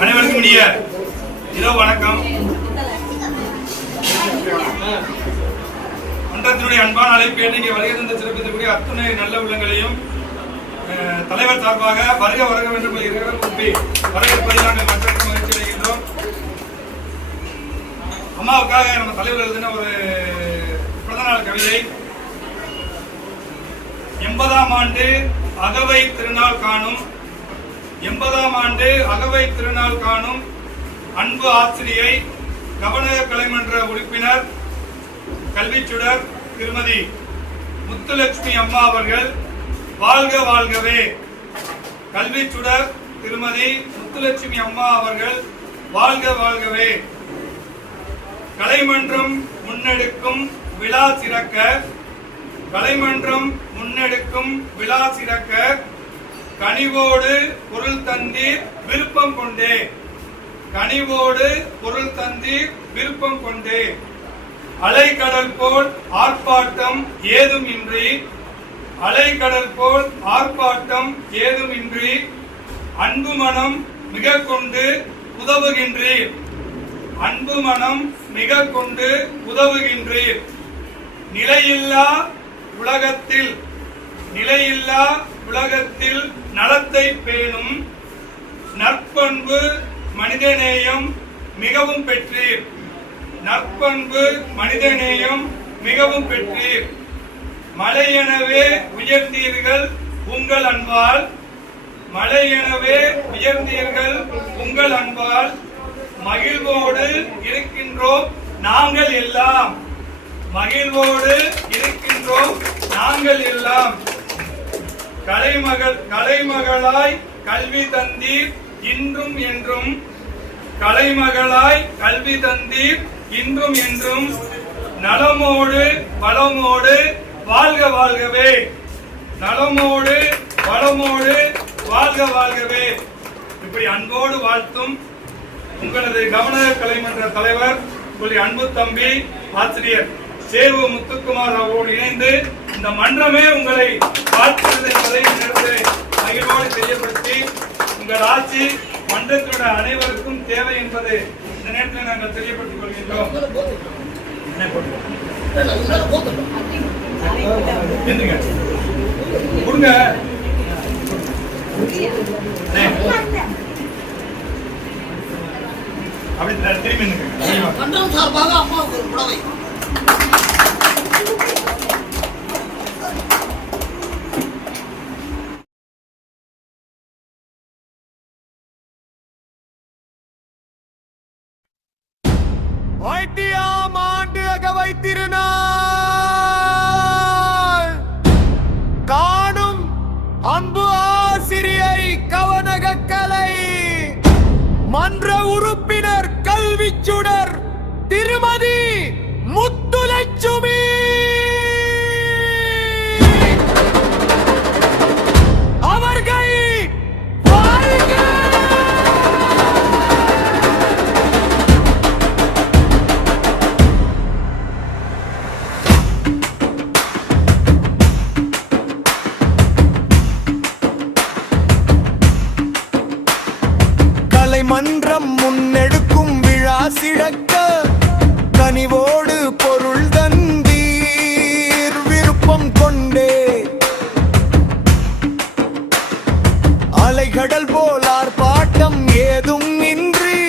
அனைவருக்கும் இனிய இரவு வணக்கம். மன்றத்தினுடைய அன்பான அழைப்பு இங்கே வருகை தந்த சிறப்பிக்கக்கூடிய அத்துணை நல்ல உள்ளங்களையும் தலைவர் சார்பாக வருக வருக என்று வரவேற்பதை நாங்கள் மன்றத்தில் மகிழ்ச்சி அடைகின்றோம். அம்மாவுக்காக நம்ம தலைவர் எழுதின ஒரு பிறந்தநாள் கவிதை. 80ஆம் ஆண்டு அகவை திருநாள் காணும் 80ஆம் ஆண்டு அகவை திருநாள் காணும் அன்பு ஆசிரியை கவர்னர் கலைமன்ற உறுப்பினர் கல்விச்சுடர் திருமதி முத்துலட்சுமி அம்மா அவர்கள் வாழ்க வாழ்கவே. கல்விச்சுடர் திருமதி முத்துலட்சுமி அம்மா அவர்கள் வாழ்க வாழ்கவே. கலைமன்றம் முன்னெடுக்கும் விழா சிறக்க கலைமன்றம் முன்னெடுக்கும் விழா சிறக்க கனிவோடு பொருள் தந்தீர் விருப்பம் கொண்டே கனிவோடு பொருள் தந்தீர் விருப்பம் கொண்டே அலைக்கடல் போல் ஆர்ப்பாட்டம் ஏதும் இன்றி அலைக்கடல் போல் ஆர்ப்பாட்டம் ஏதும் இன்றி அன்பு மனம் மிக கொண்டு உதவுகின்றீர் அன்பு மனம் மிக கொண்டு உதவுகின்றீர் நிலையில்லா உலகத்தில் நிலையில்லா உலகத்தில் நலத்தை பேணும் நற்பண்பு மனிதநேயம் மிகவும் பெற்றீர் நற்பண்பு மனிதநேயம் மிகவும் பெற்றீர் மலையெனவே உயர்ந்தீர்கள் உங்கள் அன்பால் மலையெனவே உயர்ந்தீர்கள் உங்கள் அன்பால் மகிழ்வோடு இருக்கின்றோம் நாங்கள் எல்லாம் மகிழ்வோடு இருக்கின்றோம் நாங்கள் எல்லாம் கலைமகளாய் கல்வி தந்தீர் இன்றும் என்றும் கலைமகளாய் கல்வி தந்தீர் இன்றும் என்றும் நலமோடு வளமோடு வாழ்க வாழ்கவே நலமோடு வளமோடு வாழ்க வாழ்கவே. இப்படி அன்போடு வாழ்த்தும் உங்களது கவர்னர் கலைமன்ற தலைவர் உங்களுடைய அன்பு தம்பி ஆசிரியர் சேவு முத்துக்குமார் அவரோடு இணைந்து இந்த மன்றமே உங்களை வாழ்த்துகிறது என்பதை நேரத்தில் மகிழ்வோடு தெரியப்படுத்தி உங்கள் ஆட்சி மன்றத்தினுடைய அனைவருக்கும் தேவை என்பதை இந்த நேரத்தில் நாங்கள் தெரியப்படுத்திக் கொள்கின்றோம். கொடுங்க அப்படி திரும்பி மன்றம் சார்பாக அம்மாவுக்கு ஒரு புடவை. ஆண்டு அகவை திருநாள் காணும் அன்பு ஆசிரியை கவனக கலை மன்ற உறுப்பினர் கல்விச்சுடர் திருமதி முத்துலட்சுமி அவர்கள் மன்றம் முன்னெடுக்கும் விழா சிறக்க கனிவோடு பொருள் தந்தீர் விருப்பம் கொண்டே அலைகடல் போல் ஆர்ப்பாட்டம் ஏதும் இன்றி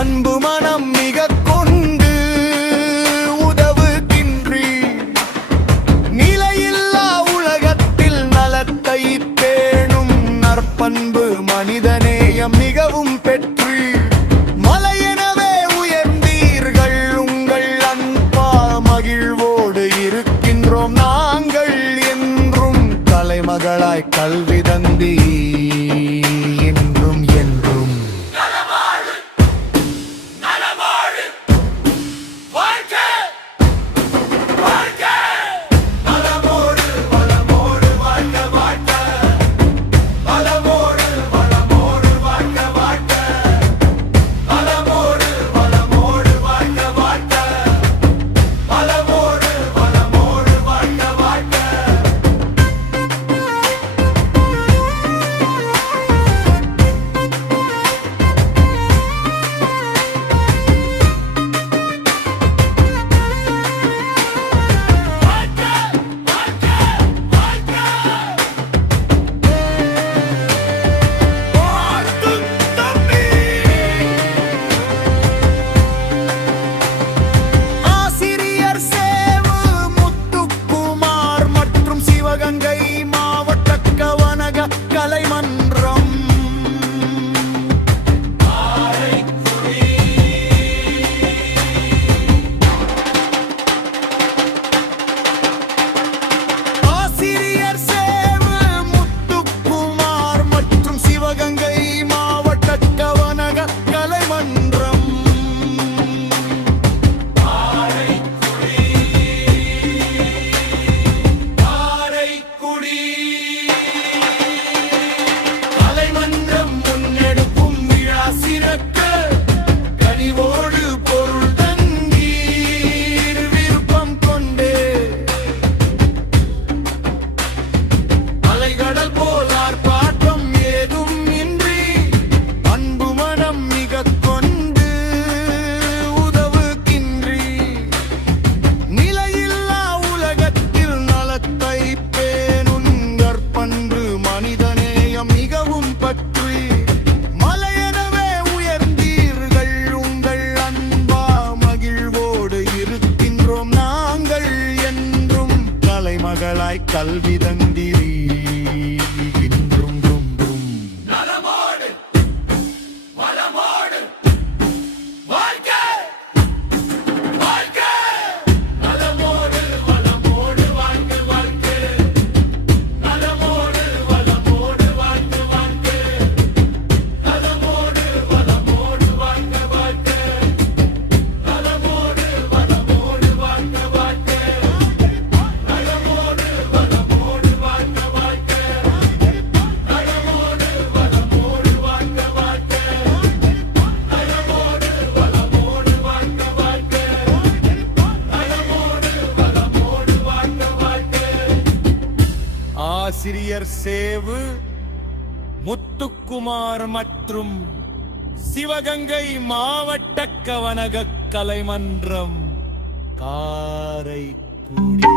அன்பு மனம் மிக கொண்டு உதவுகின்றி நிலையில்லா உலகத்தில் நலத்தை பேணும் நற்பண்பு மனிதநேயம் மிகவும் பெற்று மலையெனவே உயர் கல்வி தந்திரி இன்றும் தும்பும் நலமோடு வளமோடு வாழ்க்கை வாழ்க்கை நலமோடு வளமோடு வாழ்க்கை வாழ்க்கை நலமோடு வளமோடு வாழ்க்கை வாழ்க்கை நலமோடு வளமோடு வாழ்க்கை வாழ்க்கை நலமோடு வளமோடு வாழ்க்கை வாழ்க்கை நலமோடு வளமோடு வாழ்க்கை வாழ்க்கை நலமோடு வளமோடு வாழ்க்கை வாழ்க்கை நலமோடு வளமோடு வாழ்க்கை வாழ்க்கை நலமோடு வளமோடு வாழ்க்கை வாழ்க்கை. ஆசிரியர் சேவு முத்துக்குமார் மற்றும் சிவகங்கை மாவட்ட கவனக கலைமன்றம் காரைக்குடி.